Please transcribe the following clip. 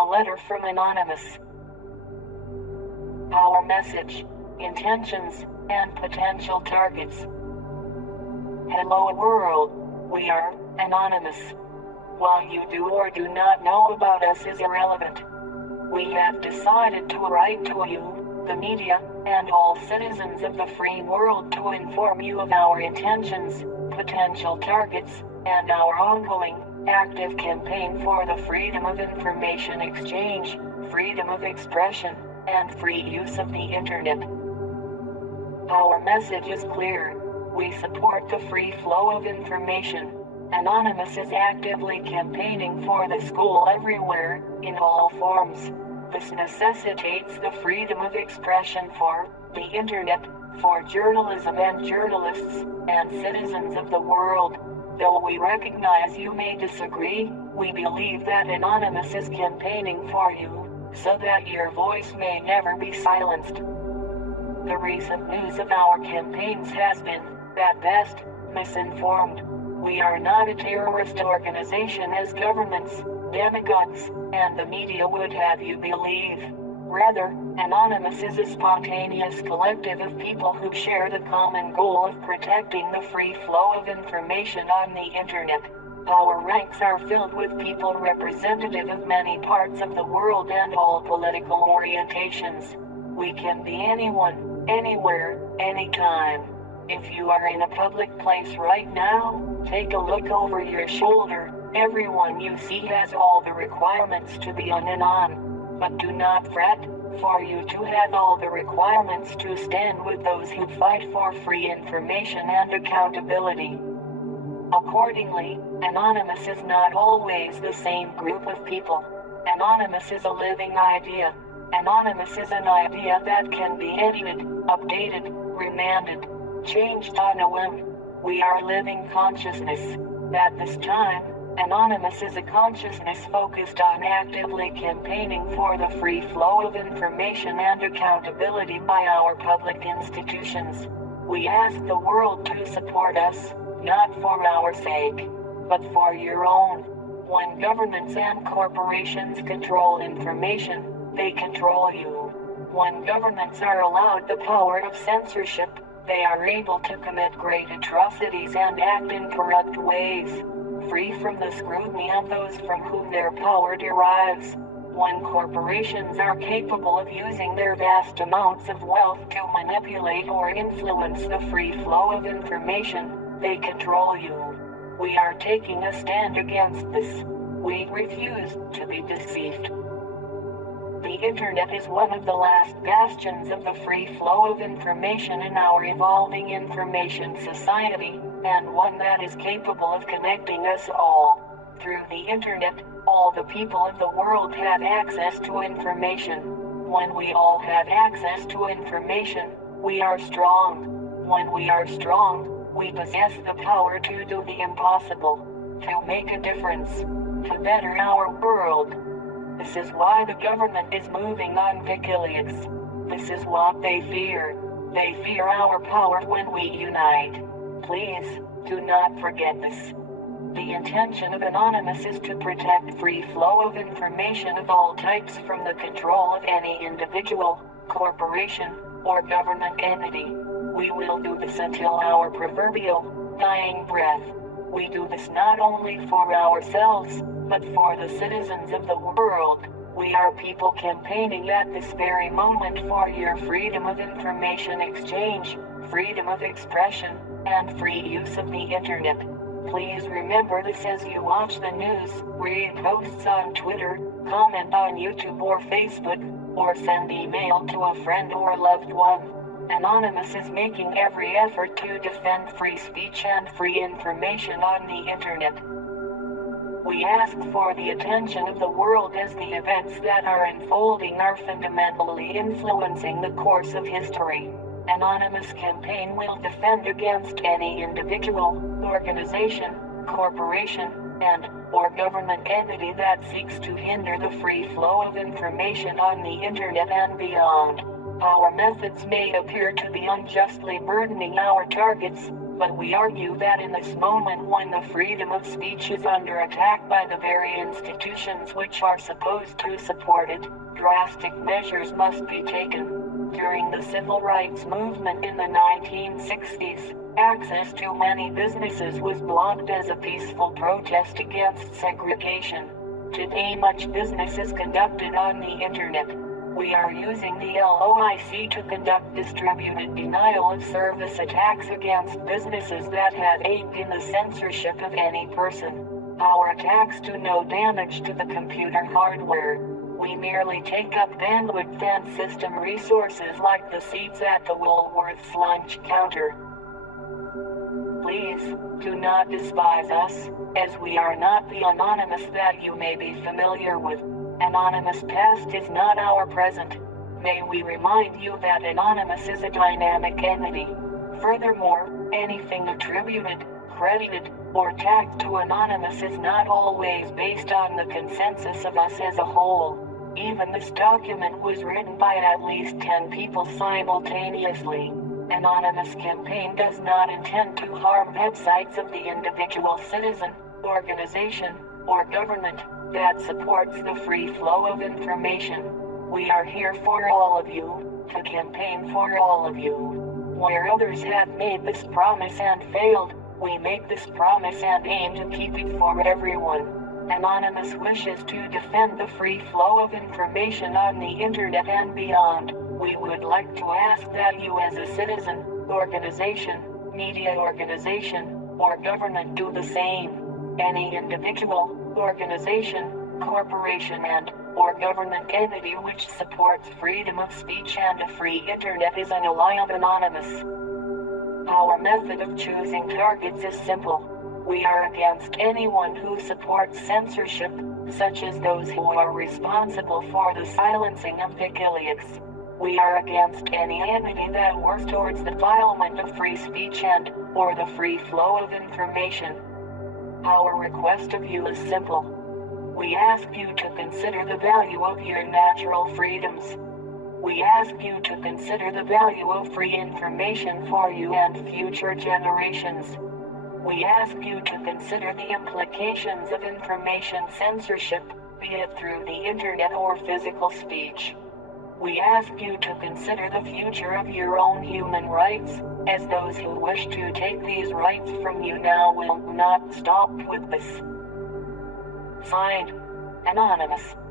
A letter from Anonymous. Our message, intentions, and potential targets. Hello world, we are Anonymous. What you do or do not know about us is irrelevant. We have decided to write to you, the media, and all citizens of the free world to inform you of our intentions, potential targets, and our ongoing, active campaign for the freedom of information exchange, freedom of expression, and free use of the internet. Our message is clear. We support the free flow of information. Anonymous is actively campaigning for the school everywhere, in all forms. This necessitates the freedom of expression for the internet, for journalism and journalists, and citizens of the world. Though we recognize you may disagree, we believe that Anonymous is campaigning for you, so that your voice may never be silenced. The recent news of our campaigns has been, at best, misinformed. We are not a terrorist organization as governments, demagogues, and the media would have you believe. Rather, Anonymous is a spontaneous collective of people who share the common goal of protecting the free flow of information on the internet. Our ranks are filled with people representative of many parts of the world and all political orientations. We can be anyone, anywhere, anytime. If you are in a public place right now, take a look over your shoulder. Everyone you see has all the requirements to be an Anon. But do not fret, for you to have all the requirements to stand with those who fight for free information and accountability. Accordingly, Anonymous is not always the same group of people. Anonymous is a living idea. Anonymous is an idea that can be edited, updated, remanded, changed on a whim. We are living consciousness. At this time, Anonymous is a consciousness focused on actively campaigning for the free flow of information and accountability by our public institutions. We ask the world to support us, not for our sake, but for your own. When governments and corporations control information, they control you. When governments are allowed the power of censorship, they are able to commit great atrocities and act in corrupt ways, free from the scrutiny of those from whom their power derives. When corporations are capable of using their vast amounts of wealth to manipulate or influence the free flow of information, they control you. We are taking a stand against this. We refuse to be deceived. The internet is one of the last bastions of the free flow of information in our evolving information society, and one that is capable of connecting us all. Through the internet, all the people of the world have access to information. When we all have access to information, we are strong. When we are strong, we possess the power to do the impossible, to make a difference, to better our world. This is why the government is moving on WikiLeaks. This is what they fear. They fear our power when we unite. Please, do not forget this. The intention of Anonymous is to protect free flow of information of all types from the control of any individual, corporation, or government entity. We will do this until our proverbial dying breath. We do this not only for ourselves, but for the citizens of the world. We are people campaigning at this very moment for your freedom of information exchange, freedom of expression, and free use of the internet. Please remember this as you watch the news, read posts on Twitter, comment on YouTube or Facebook, or send email to a friend or loved one. Anonymous is making every effort to defend free speech and free information on the internet. We ask for the attention of the world as the events that are unfolding are fundamentally influencing the course of history. Anonymous campaign will defend against any individual, organization, corporation, and/or government entity that seeks to hinder the free flow of information on the internet and beyond. Our methods may appear to be unjustly burdening our targets, But we argue that in this moment when the freedom of speech is under attack by the very institutions which are supposed to support it, drastic measures must be taken. During the civil rights movement in the 1960s, access to many businesses was blocked as a peaceful protest against segregation. Today much business is conducted on the internet. We are using the LOIC to conduct distributed denial of service attacks against businesses that had aided in the censorship of any person. Our attacks do no damage to the computer hardware. We merely take up bandwidth and system resources like the seats at the Woolworth's lunch counter. Please, do not despise us, as we are not the anonymous that you may be familiar with. Anonymous past is not our present. May we remind you that Anonymous is a dynamic entity. Furthermore, anything attributed, credited, or tagged to Anonymous is not always based on the consensus of us as a whole. Even this document was written by at least 10 people simultaneously. Anonymous campaign does not intend to harm websites of the individual citizen, organization, or government that supports the free flow of information. We are here for all of you, to campaign for all of you. Where others have made this promise and failed, we make this promise and aim to keep it for everyone. Anonymous wishes to defend the free flow of information on the internet and beyond. We would like to ask that you as a citizen, organization, media organization, or government do the same. Any individual, organization, corporation or government entity which supports freedom of speech and a free internet is an ally of Anonymous. Our method of choosing targets is simple. We are against anyone who supports censorship, such as those who are responsible for the silencing of WikiLeaks. We are against any entity that works towards the defilement of free speech or the free flow of information. Our request of you is simple. We ask you to consider the value of your natural freedoms. We ask you to consider the value of free information for you and future generations. We ask you to consider the implications of information censorship, be it through the internet or physical speech. We ask you to consider the future of your own human rights, as those who wish to take these rights from you now will not stop with this. Signed, Anonymous.